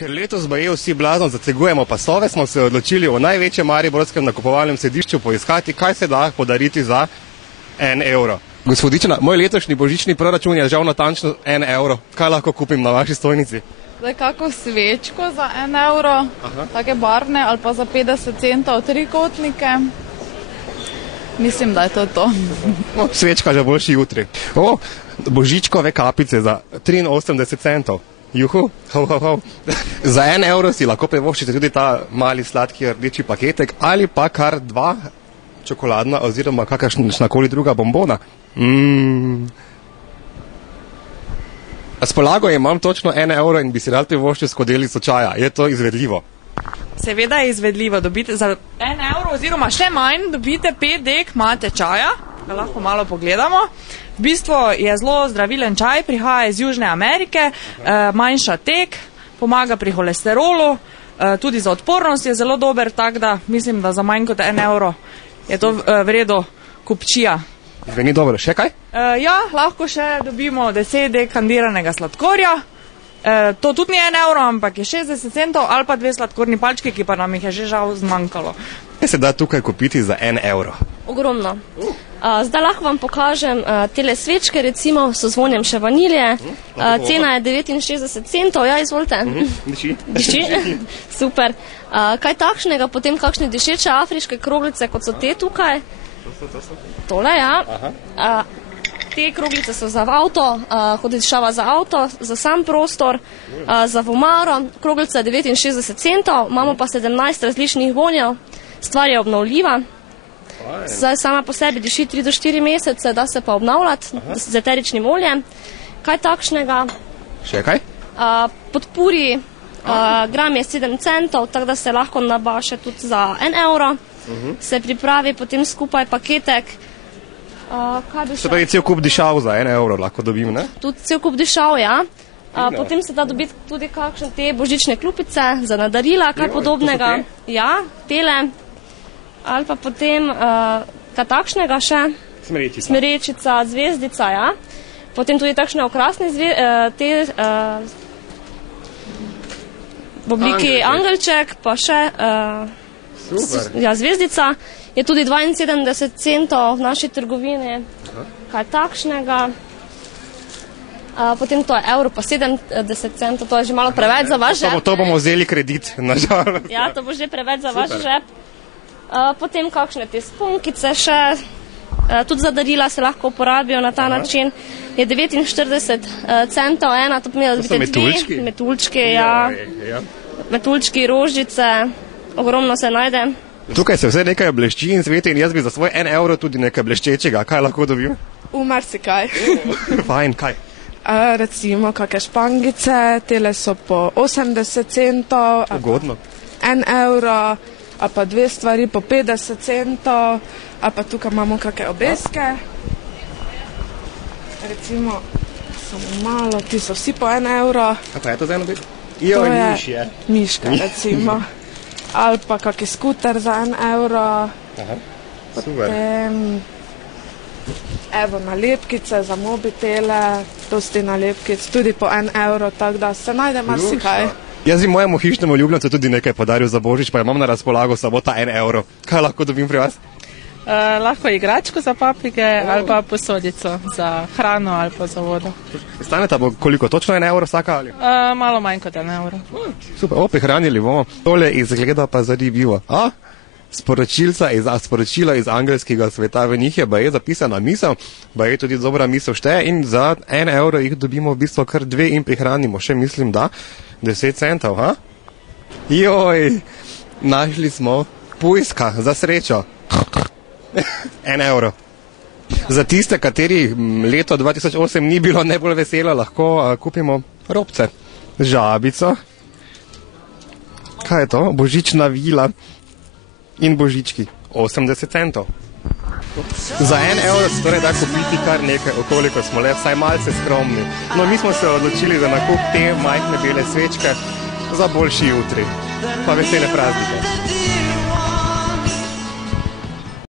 Ker letos baje vsi blazno zategujemo pasove, smo se odločili v največjem mariborskem nakupovalnem središču poiskati, kaj se da podariti za 1 evro. Gospodična, moj letošnji božični proračun je žal natančno 1 evro. Kaj lahko kupim na vaši stojnici? Zdaj kako svečko za 1 evro, take barvne, ali pa za 50 centov trikotnike. Mislim, da je to to. No, svečka že boljši jutri. O, božičkove kapice za 83 centov. Juhu, Za 1 evro si lahko privoščite tudi ta mali sladki rdeči paketek ali pa kar 2 čokoladna oziroma kakršnakoli druga bombona. Razpolago imam točno 1 evro in bi si rad privoščil skodelico čaja. Je to izvedljivo? Seveda je izvedljivo. Dobite za 1 evro oziroma še manj dobite 5 dek mate čaja. Ga lahko malo pogledamo. V bistvu je zelo zdravilen čaj, prihaja iz Južne Amerike, manjša tek, pomaga pri holesterolu, tudi za odpornost je zelo dober, tako da mislim, da za manj kot 1 evro je to vredo kupčija. Zveni dobro, še kaj? Ja, lahko še dobimo 10 dek kandiranega sladkorja. To tudi ni 1 evro, ampak je 60 centov ali pa 2 sladkorni palčki, ki pa nam jih je že žal zmanjkalo. Kaj se da tukaj kupiti za 1 evro? Ogromno. Zdaj lahko vam pokažem tele svečke, recimo so z vonjem še vanilje. Cena je 69 centov, ja, izvolite. Diši? Super. Kaj takšnega, potem kakšne dišeče afriške kroglice, kot so te tukaj? Tole, ja. Te kroglice so za avto, kot dišava za avto, za sam prostor, za vomaro. Kroglica je 69 centov, imamo pa 17 različnih vonjev. Stvar je obnovljiva. Zdaj sama po sebi diši 3 do 4 mesece, da se pa obnavljati z eteričnim oljem. Kaj takšnega? Še kaj? Podpuri, gram je 7 centov, tako da se lahko nabaše tudi za 1 evro. Se pripravi potem skupaj paketek. Se pravi, cel kup dišav za 1 evro lahko dobim, ne? Tudi cel kup dišav, ja. Potem se da dobiti tudi kakšne te božične klupice za nadarila, kaj podobnega. Ja, tele. Ali pa potem kaj takšnega še? Smerečica, zvezdica, ja. Potem tudi takšne okrasne te v obliki angelček, pa še zvezdica. Je tudi 72 centov v naši trgovini. Kaj takšnega? Potem to je evro, pa 70 centov, to je že malo preveč za vaš žep. To bomo vzeli kredit, nažalost. Ja, to bo že preveč za vaš žep. Potem kakšne te spunkice še, tudi za darila se lahko uporabijo na ta način. Je 49 centov ena, to pomeni, da dobite 2 metuljčki, ja. Metuljčki, rožice, ogromno se najde. Tukaj se vse nekaj blešči in sveti in jaz bi za svoj 1 evro tudi nekaj bleščečega. Kaj lahko dobim? Marsikaj. Fajn, kaj? Recimo kakšne špangice, tele so po 80 centov. Ugodno. 1 evro. A pa 2 stvari po 50 centov, a pa tukaj imamo kakšne obeske. Recimo, samo malo, ti so vsi po 1 evro. A pa je to za eno obesko? To je miška, recimo. Ali pa kakšen skuter za 1 evro. Potem, evo, nalepkice za mobitele, dosti nalepkic, tudi po 1 evro, tako da se najde marsikaj. Jaz bi mojemu hišnemu ljubljencu tudi nekaj podaril za božič, pa imam na razpolago samo ta 1 evro. Kaj lahko dobim pri vas? Lahko igračko za papige ali pa posodico za hrano ali pa za vodo. Staneta bo koliko, točno 1 evro vsaka ali? Malo manj kot 1 evro. Super, prihranili bomo. Tole izgleda pa zanimivo. Sporočila iz angelskega sveta, v njih je baje zapisana misel, baje tudi dobra misel šteje in za 1 evro jih dobimo v bistvu kar 2 in prihranimo še, mislim, da 10 centov, ha? Joj, našli smo pujska za srečo. 1 evro. Za tiste, kateri leto 2008 ni bilo najbolj veselo, lahko kupimo robce, žabico. Kaj je to? Božična vila in božički. 80 centov. Za 1 evro se torej da kupiti kar nekaj, okoliko smo le vsaj malce skromni. No, mi smo se odločili za nakup te majhne bele svečke za boljši jutri. Pa vesele praznike.